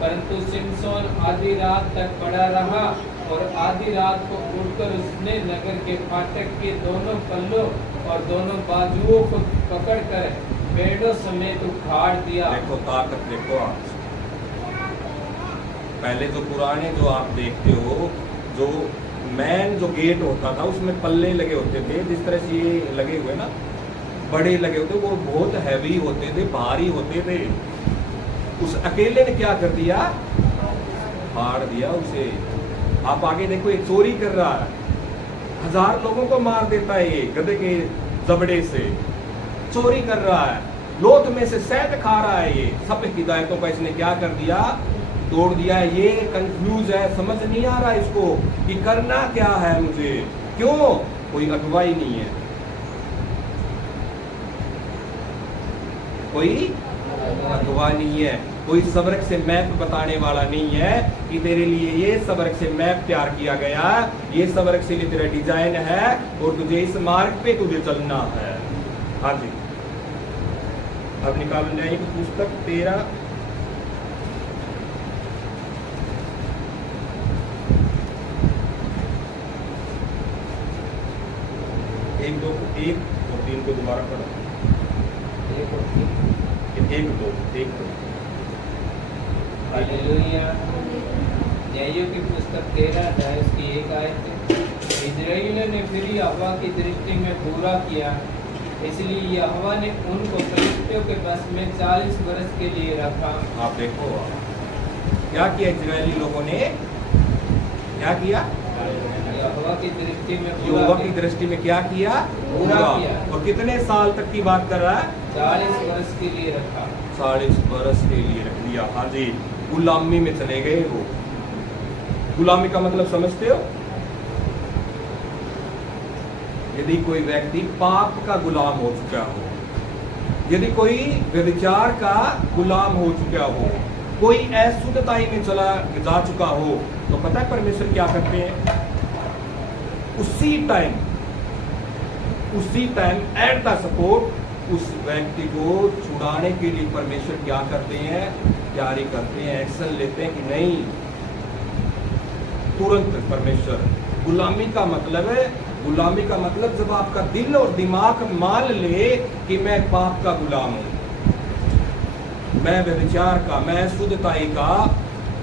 परंतु सिमसोन आधी रात तक पड़ा रहा और आधी रात को उठकर उसने नगर के फाटक के दोनों पल्लों और दोनों बाजुओं को पकड़कर पेड़ों समेत उखाड़ दिया। देखो ताकत देखो आप। पहले जो पुराने जो आप देखते हो, जो मैन जो गेट होता था उसमें पल्ले लगे होते थे, जिस तरह से ये लगे हुए ना, बड़े लगे होते, वो बहुत हैवी होते थे, भारी होते थे। उस अकेले ने क्या कर दिया? फाड़ दिया उसे। आप आगे देखो, ये चोरी कर रहा है, 1000 लोगों को मार देता है ये गधे के जबड़े से। चोरी कर रहा है, लोथ में से शहद खा रहा है। ये सब हिदायतों का इसने क्या कर दिया? तोड़ दिया। ये कंफ्यूज है, समझ नहीं आ रहा इसको कि करना क्या है मुझे। क्यों? कोई अगुवाई नहीं है, कोई अगुवा नहीं है, कोई स्वर्ग से मैप बताने वाला नहीं है कि तेरे लिए ये स्वर्ग से मैप तैयार किया गया, ये स्वर्ग से लिए तेरा डिजाइन है और तुझे इस मार्ग पे तुझे चलना है। हाँ जी, अब निकालो न्याय की पुस्तक 13 1, 2 और 3 को दोबारा पढ़ो। एक दो हालेलुया। न्यायों की पुस्तक 13 अध्याय उसकी 1 आयत। इस्राएलियों ने फिर यहोवा की दृष्टि में बुरा किया, इसलिए यहोवा ने उनको फिलिस्तियों के बस में 40 वर्ष के लिए रखा। आप देखो क्या किया इजरायली लोगों ने, क्या किया? यहोवा की दृष्टि में बुरा यहोवा की किया। दृष्टि में क्या किया? बुरा किया। और कितने साल तक की बात कर रहा है? 40 वर्ष के लिए रखा। 40 वर्ष के लिए रख दिया। हाँ जी, गुलामी में चले गए वो। गुलामी का मतलब समझते हो? यदि कोई व्यक्ति पाप का गुलाम हो चुका हो, यदि कोई व्यभिचार का गुलाम हो चुका हो, कोई अशुद्धताई में चला जा चुका हो, तो पता है परमेश्वर क्या करते हैं? उसी टाइम एट द सपोर्ट उस व्यक्ति को छुड़ाने के लिए परमेश्वर क्या करते हैं? तैयारी करते हैं, एक्शन लेते हैं कि नहीं, तुरंत परमेश्वर। गुलामी का मतलब है, गुलामी का मतलब जब आपका दिल और दिमाग मान ले कि मैं पाप का गुलाम हूं, मैं व्यभिचार का, मैं शुद्धताई का,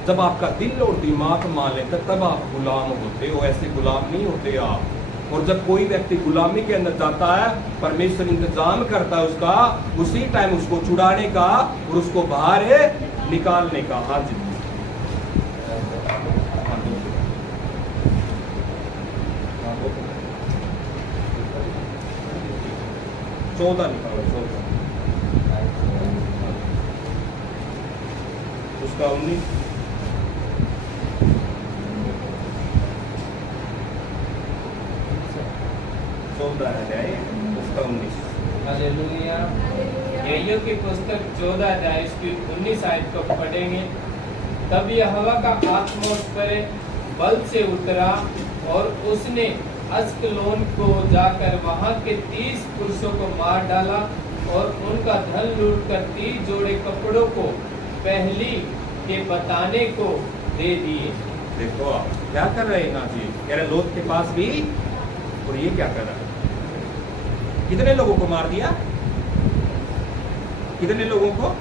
जब आपका दिल और दिमाग मान लेता तब आप गुलाम होते हो, ऐसे गुलाम नहीं होते आप। और जब कोई व्यक्ति गुलामी के अंदर जाता है, परमेश्वर इंतजाम करता है उसका, उसी टाइम उसको छुड़ाने का और उसको बाहर निकालने का। हाँ जी, 14 निकालो, 14 उसका 19, उसका 19। हालेलुया। न्यायों की पुस्तक 14 अध्याय उसकी 19 आयत को पढ़ेंगे। तब यहोवा का आत्मा उस पर बल से उतरा और उसने अस्कलोन को जाकर वहां के 30 पुरुषों को मार डाला और उनका धन लूटकर 30 जोड़े कपड़ों को पहली के बताने को दे दिए। देखो आप क्या कर रहे हैं ना जी, कह रहे लोथ के पास भी, और ये क्या कर रहा है? कितने लोगों को मार दिया? कितने लोगों को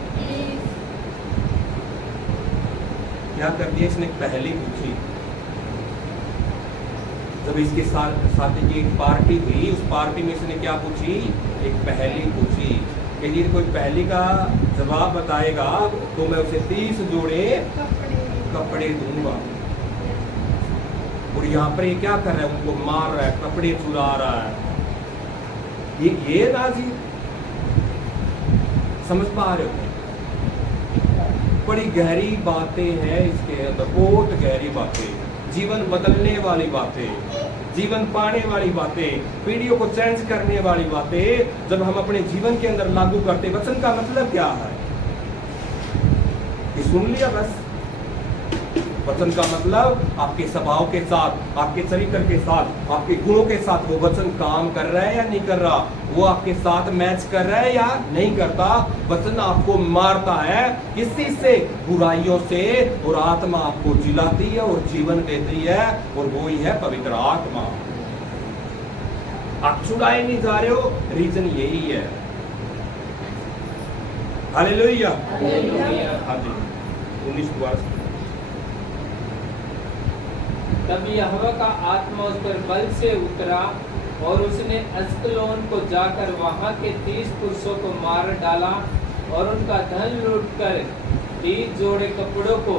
क्या कर दिया? इसने पहली पूछी। जब इसके साथ की एक पार्टी थी, उस पार्टी में इसने क्या पूछी? एक पहली पूछी कि यदि कोई पहली का जवाब बताएगा तो मैं उसे 30 जोड़े कपड़े दूंगा। और यहाँ पर ये क्या कर रहा है? उनको मार रहा है, कपड़े चुरा रहा है। ये ना जी, समझ पा रहे हो? बड़ी गहरी बातें हैं इसके अंदर, बहुत गहरी बातें, जीवन बदलने वाली बातें, जीवन पाने वाली बातें, पीढ़ियों को चेंज करने वाली बातें जब हम अपने जीवन के अंदर लागू करते। वचन का मतलब क्या है? ये सुन लिया बस। वचन का मतलब आपके स्वभाव के साथ, आपके चरित्र के साथ, आपके गुणों के साथ वो वचन काम कर रहा है या नहीं कर रहा, वो आपके साथ मैच कर रहा है या नहीं करता। वचन आपको मारता है किस चीज से? बुराइयों से, और आत्मा आपको जिलाती है और जीवन देती है, और वो ही है पवित्र आत्मा। आप छुड़ाए नहीं जा रहे हो, रीजन यही है। हालेलुया। हाँ जी, 19 वर्ष। तब यहोवा का आत्मा उस पर बल से उतरा और उसने अस्कलोन को जाकर वहां के 30 पुरुषों को मार डाला और उनका धन लूटकर 30 जोड़े कपड़ों को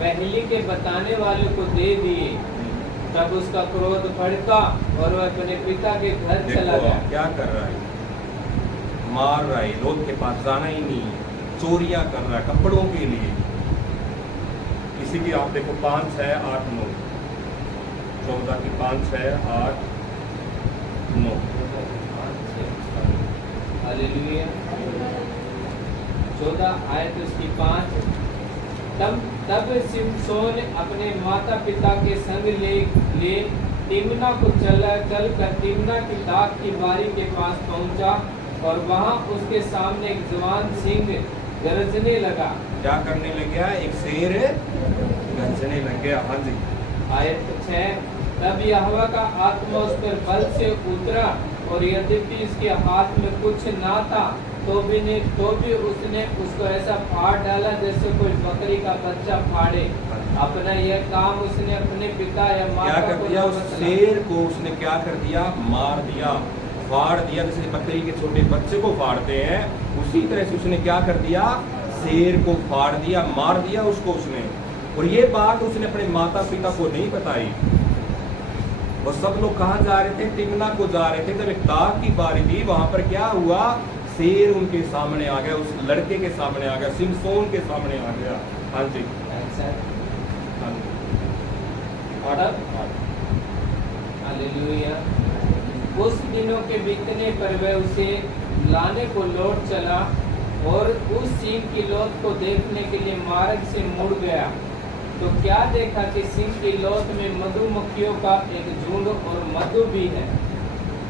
पहली के बताने वालों को दे दिए। तब उसका क्रोध भड़का और वह अपने पिता के घर चला गया। क्या कर रहा है? मार रहा है, लोथ के पास जाना ही नहीं, चोरियां कर रहा है कपड़ों के लिए। इसी की आप देखो 5, 6, 8, 9, 14 की 5, 6, 8, 9। हालेलुया। 14 आयत उसकी 5। तब सिमसोन अपने माता पिता के संग ले तिम्ना को चलकर तिम्ना की दाख की बारी के पास पहुंचा और वहां उसके सामने एक जवान सिंह गरजने लगा। क्या करने लग गया? एक शेर गरजने लग गया। हाँ जी। आयत 6। तब यहोवा का आत्मा उस पर बल से उतरा और यद्यपि उसके हाथ में कुछ ना था तो भी उसने उसको ऐसा फाड़ डाला जैसे कोई बकरी का बच्चा फाड़े। अपना यह काम उसने अपने पिता या क्या माता कर को दिया? न उस बतलाया। शेर को उसने क्या कर दिया? मार दिया, फाड़ दिया। जैसे बकरी के छोटे बच्चे को फाड़ते हैं, उसी तरह से उसने क्या कर दिया? शेर को फाड़ दिया, मार दिया उसको उसने। और ये बात उसने अपने माता पिता को नहीं बताई। और सब लोग कहाँ जा रहे थे? तिम्ना को जा रहे थे। जब एक दाग की बारी थी, वहां पर क्या हुआ? शेर उनके सामने आ गया, उस लड़के के सामने आ गया, सिमसोन के सामने आ गया। हाँ जी, ऐसा हाँ जी। हालेलुया। उस दिनों के बीतने पर वह उसे लाने को लौट चला और उस सिंह की लौट को देखने के लिए मार्ग से मुड़ गया। तो क्या देखा कि सिंह की लौट में मधुमक्खियों का एक झुंड और मधु भी है।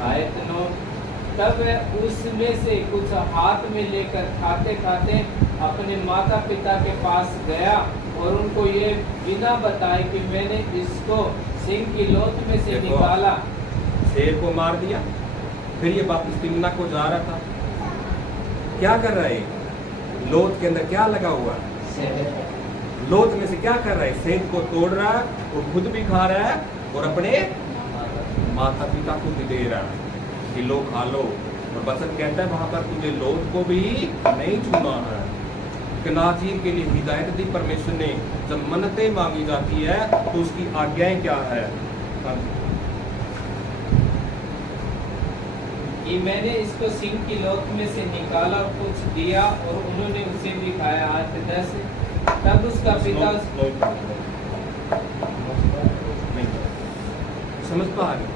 आयत 9। तब वह उसमें से कुछ हाथ में लेकर खाते खाते अपने माता पिता के पास गया और उनको ये बिना बताए कि मैंने इसको सिंह की लौट में से देखो, निकाला। शेर को मार दिया, फिर ये वापस तिम्ना को जा रहा था। क्या कर रहा है? लोथ के अंदर क्या लगा हुआ है? लोथ में से क्या कर रहा है? सेब को तोड़ रहा है और खुद भी खा रहा है और अपने माता पिता को भी दे रहा है कि लो खा लो। और वचन कहता है वहां पर तुझे लोथ को भी नहीं छूना है। नाज़ीर के लिए हिदायत दी परमेश्वर ने। जब मन्नतें मांगी जाती है तो उसकी आज्ञाएं क्या है? कि मैंने इसको सिंह की लौट में से निकाला, कुछ दिया और उन्होंने उसे भी खाया। आयत 10। तब उसका पिता नहीं समझ पा रहे?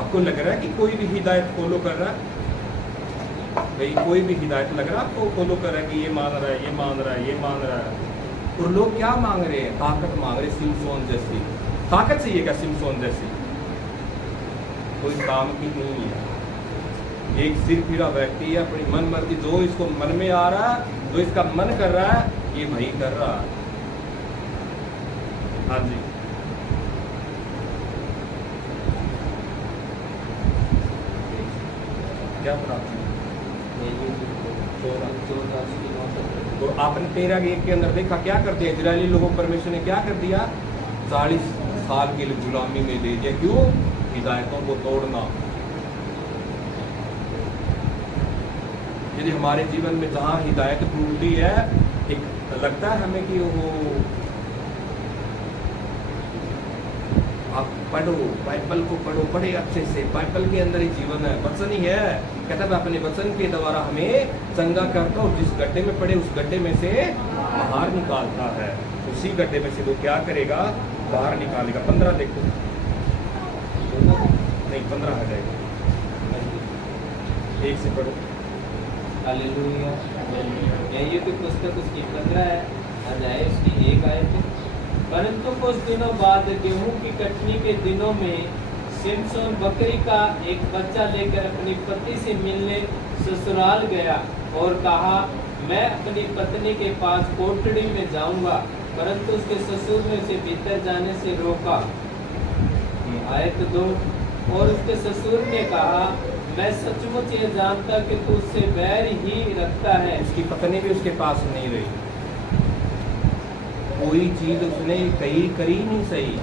आपको लग रहा है कि कोई भी हिदायत फॉलो कर रहा है? भाई कोई भी हिदायत लग रहा है आपको फॉलो कर रहा है कि ये मान रहा है, ये मान रहा है, ये मान रहा है। और लोग क्या मांग रहे हैं? ताकत मांग रहे हैं, सिमसोन जैसी ताकत चाहिए क्या? सिमसोन जैसी कोई काम की नहीं है। एक सिर फिरा व्यक्ति है, अपनी मन मर्जी जो इसको मन में आ रहा है, जो इसका मन कर रहा है, ये वही कर रहा है। हाँ जी, क्या प्राप्त तो आपने 13 के अंदर देखा क्या कर दिया इजरायली लोगों को? परमेश्वर ने क्या कर दिया? 40 साल के लिए गुलामी में दे दिया। क्यों? हिदायतों को तोड़ना। यदि हमारे जीवन में जहां हिदायत टूटती है, एक लगता है हमें कि वो आप पढ़ो, बाइबल को पढ़ो, बड़े अच्छे से। बाइबल के अंदर ही जीवन है, वचन ही है। कहता है अपने वचन के द्वारा हमें चंगा करता और जिस गड्ढे में पड़े उस गड्ढे में से बाहर निकालता है। उसी गड्ढे में से वो क्या करेगा? बाहर निकालेगा। 15 देखो, नहीं 15 आ जाएगा। एक से पढ़ो। हालेलुया। यही की पुस्तक उसकी 15 अध्याय उसकी 1 आयत। परंतु कुछ दिनों बाद गेहूं की कटनी के दिनों में सिमसोन बकरी का एक बच्चा लेकर अपनी पत्नी से मिलने ससुराल गया और कहा मैं अपनी पत्नी के पास कोठड़ी में जाऊंगा, परंतु उसके ससुर ने उसे भीतर जाने से रोका। आयत 2। और उसके ससुर ने कहा मैं सचमुच ये जानता कि तू उससे बैर ही रखता है। उसकी पत्नी भी उसके पास नहीं रही, कोई चीज उसने करी नहीं सही।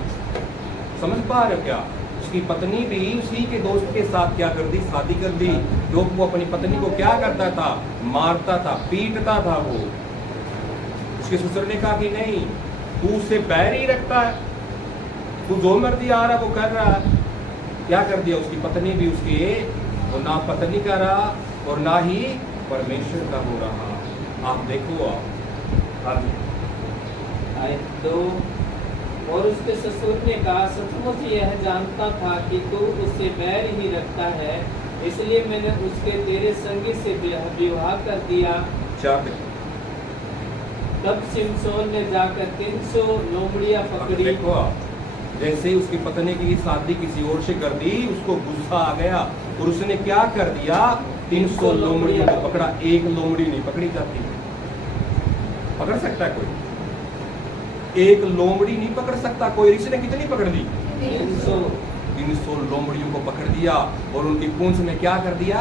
समझ पा रहे हो क्या? उसकी पत्नी भी उसी के दोस्त के साथ क्या कर दी? शादी कर दी। जो वो अपनी पत्नी को क्या करता था? मारता था, पीटता था वो। उसके ससुर ने कहा कि नहीं, तू उससे बैर ही रखता है, तू जो मर्जी आ रहा वो कर रहा है। क्या कर दिया? उसकी पत्नी भी उसके वो ना पत्नी का रहा और ना ही परमेश्वर का हो रहा। आप देखो आप आयत 2। और उसके ससुर ने कहा सचमुच यह जानता था कि तू उससे बैर ही रखता है, इसलिए मैंने उसके तेरे संगी से विवाह कर दिया। तब सिमसोन ने जाकर 300 लोमड़ियां पकड़ी। देखो जैसे उसकी पत्नी की शादी किसी और से कर दी, उसको गुस्सा आ गया और उसने क्या कर दिया? 300 लोमड़ियों को पकड़ा। एक लोमड़ी नहीं पकड़ी जाती। पकड़ सकता है कोई? एक लोमड़ी नहीं पकड़ सकता कोई। ऋषि ने कितनी पकड़ ली? 300। 300 लोमड़ियों को पकड़ दिया और उनकी पूंछ में क्या कर दिया,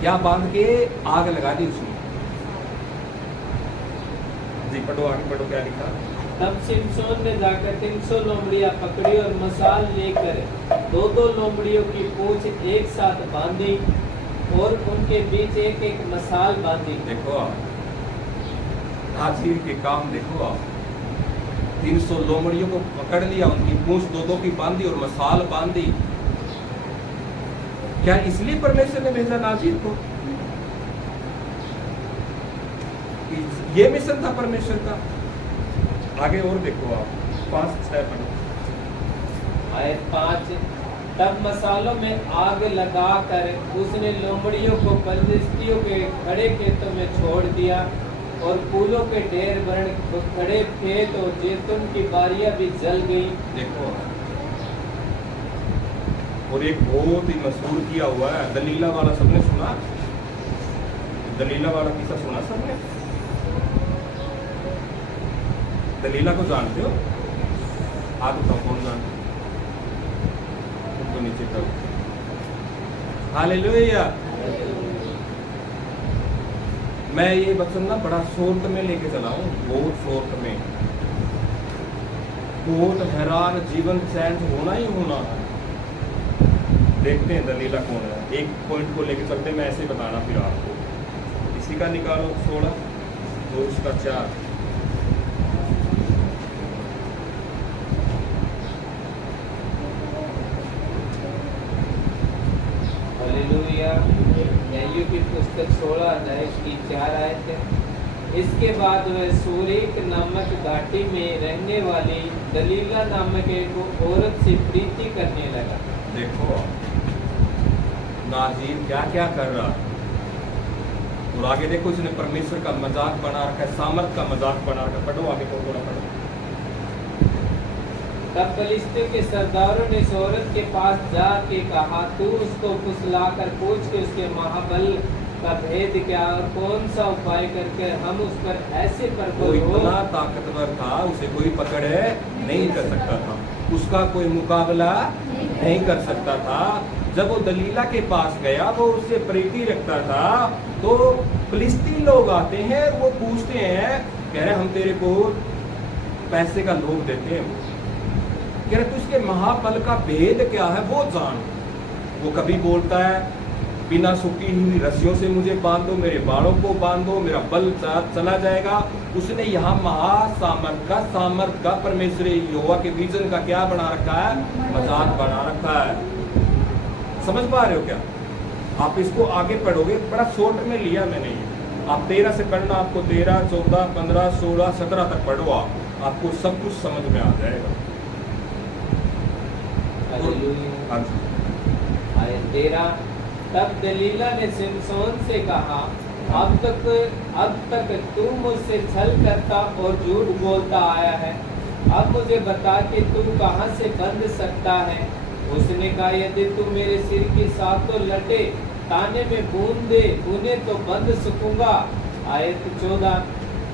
क्या बांध के आग लगा दी उसने। जी पढ़ो आगे पढ़ो, क्या लिखा। तब सिमसोन ने जाकर 300 लोमड़ियां पकड़ी और मसाल लेकर 2-2 लोमड़ियों की पूंछ एक साथ बांधी और उनके बीच एक एक मसाल बांधी। देखो हाजिर के काम देखो आप, 300 लोमड़ियों को पकड़ लिया, उनकी पूंछ 2-2 की बांधी और मसाल बांधी। क्या इसलिए परमेश्वर ने भेजा नाजीर को? ये मिशन था परमेश्वर का। आगे और देखो आप 5-6 पढ़ो। आयत 5। तब मसालों में आग लगाकर उसने लोमड़ियों को फलिस्तियों के खड़े खेतों में छोड़ दिया और फूलों के ढेर बन खड़े खेत और जैतून की बारियां भी जल गई। देखो और एक बहुत ही मशहूर किया हुआ है दलीला वाला, सबने सुना? दलीला वाला किस्सा सुना सबने? दलीला को जानते हो? हाथ उठाओ कौन जानते? तो नीचे करो। हालेलुया। मैं ये वचन ना बड़ा शॉर्ट में लेके चला हूँ, बहुत शॉर्ट में। बहुत हैरान, जीवन चेंज होना ही होना है। देखते हैं दलीला कौन है। एक पॉइंट को लेके चलते, मैं ऐसे बताना फिर आपको। इसी का निकालो 16 और उसका 4। हालेलुया। यायू की पुस्तक 16 अध्याय की 4 आयत है। इसके बाद वह सूरेक नामक घाटी में रहने वाली दलीला नामक एक औरत से प्रीति करने लगा। देखो नाज़ीर क्या क्या कर रहा है। और आगे देखो इसने परमेश्वर का मजाक बना रखा है, सामर्थ का मजाक बना रखा है। पढ़ो आगे को थोड़ा पढ़ो। तब फलिस्तियों के सरदारों ने इस औरत के पास जाके कहा, तू उसको फुसलाकर पूछ के उसके महाबल का भेद क्या और कौन सा उपाय करके हम उस पर ऐसे वो प्रबल हो। इतना ताकतवर था, उसे कोई पकड़ नहीं कर सकता था, उसका कोई मुकाबला नहीं कर सकता था। जब वो दलीला के पास गया, वो उससे प्रीति रखता था, तो फिलिस्तीन लोग आते हैं, वो पूछते हैं, कह रहे हम तेरे को पैसे का लोभ देते हैं। कह रहे तुझके महाबल का भेद क्या है वो जान। वो कभी बोलता है बिना सूखी हुई रस्सियों से मुझे बांध दो, मेरे बालों को बांध दो, मेरा बल चला जाएगा। उसने यहाँ सामर्थ का परमेश्वर यहोवा के विजन का क्या बना रखा है, मजाक बना रखा है। समझ पा रहे हो क्या? आप इसको आगे पढ़ोगे, बड़ा शॉर्ट में लिया मैंने ये। आप 13 से पढ़ना, आपको 13, 14, 15, 16, 17 तक पढ़ो, आपको सब कुछ समझ में आ जाएगा। हाँ जी। आयत 13। तब दलीला ने सिमसोन से कहा, अब तक तू मुझसे छल करता और झूठ बोलता आया है। अब मुझे बता कि तू कहाँ से बंध सकता है। उसने कहा, यदि तू मेरे सिर की सातों लटे ताने में बूंद दे, उन्हें तो बंध सकूंगा। आयत 14।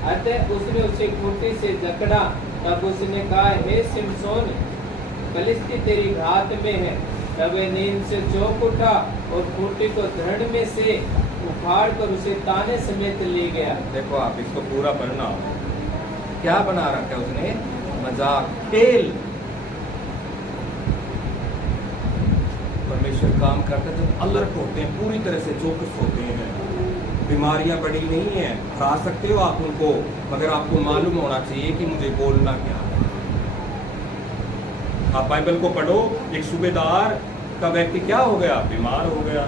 अतः उसने उसे खूंटी से जकड़ा। तब उसने कहा, हे सिमसोन, फलिस्ती तेरी घात में है। तब वह नींद से चौंक उठा और खूंटी को धड़ में से उखाड़ कर उसे ताने समेत ले गया। देखो आप इसको पूरा पढ़ना, क्या बना रखा है उसने, मजाक, टेल। परमेश्वर काम करते जब अलर्ट होते हैं, पूरी तरह से चौकस होते हैं। बीमारियां बड़ी नहीं है, हरा सकते हो आप उनको, मगर आपको मालूम होना चाहिए कि मुझे बोलना क्या है। आप बाइबल को पढ़ो, एक सूबेदार का व्यक्ति क्या हो गया, बीमार हो गया।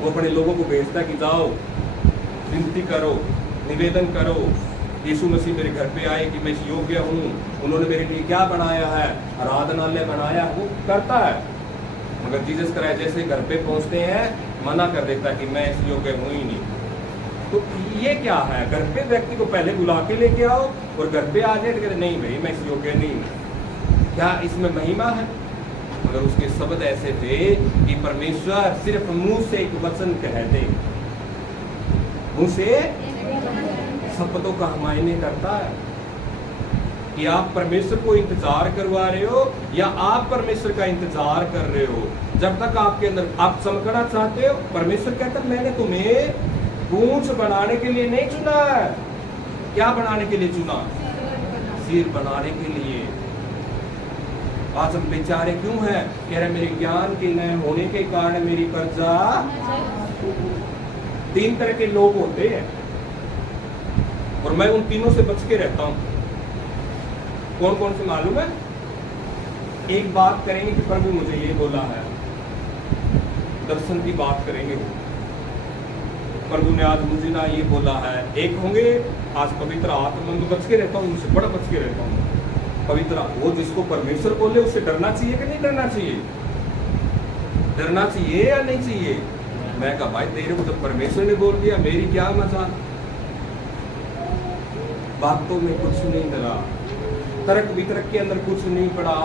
वो बड़े लोगों को भेजता है कि जाओ विनती करो, निवेदन करो, यीशु मसीह मेरे घर पे आए कि मैं इस योग्य हूँ, उन्होंने मेरे लिए क्या बनाया है, आराधनालय बनाया। वो करता है, मगर जीसस क्राइस्ट जैसे घर पे पहुँचते हैं मना कर देता है कि मैं इस योग्य हूँ ही नहीं। तो ये क्या है, घर पे व्यक्ति को पहले बुला के लेके आओ और घर पे आ जाए तो कहते नहीं भाई मैं इस योग्य नहीं हूँ। क्या इसमें महिमा है? मगर उसके शब्द ऐसे थे कि परमेश्वर सिर्फ मुंह से एक वचन कह दे, मुंह से शब्दों का मायने करता है। कि आप परमेश्वर को इंतजार करवा रहे हो या आप परमेश्वर का इंतजार कर रहे हो। जब तक आपके अंदर आप चमकना चाहते हो, परमेश्वर कहता है मैंने तुम्हें पूंछ बनाने के लिए नहीं चुना है। क्या बनाने के लिए चुना? सिर बनाने के लिए। आज हम बेचारे क्यों हैं? कह रहे मेरे ज्ञान के न होने के कारण मेरी प्रजा। 3 तरह के लोग होते हैं और मैं उन तीनों से बच के रहता हूं। कौन कौन से मालूम है? एक बात करेंगे कि प्रभु मुझे ये बोला है, दर्शन की बात करेंगे। प्रभु ने आज मुझे ना ये बोला है। एक होंगे आज पवित्र आत्मा, मैं बच के रहता हूँ, उनसे बड़ा बच के रहता हूँ। पवित्र वो जिसको परमेश्वर बोले उससे डरना चाहिए कि नहीं डरना चाहिए? डरना चाहिए या नहीं चाहिए? मैं कहा भाई तेरे को जब परमेश्वर ने बोल दिया, मेरी क्या मजा। बातों में कुछ नहीं डरा, तर्क वितर्क के अंदर कुछ नहीं पड़ा।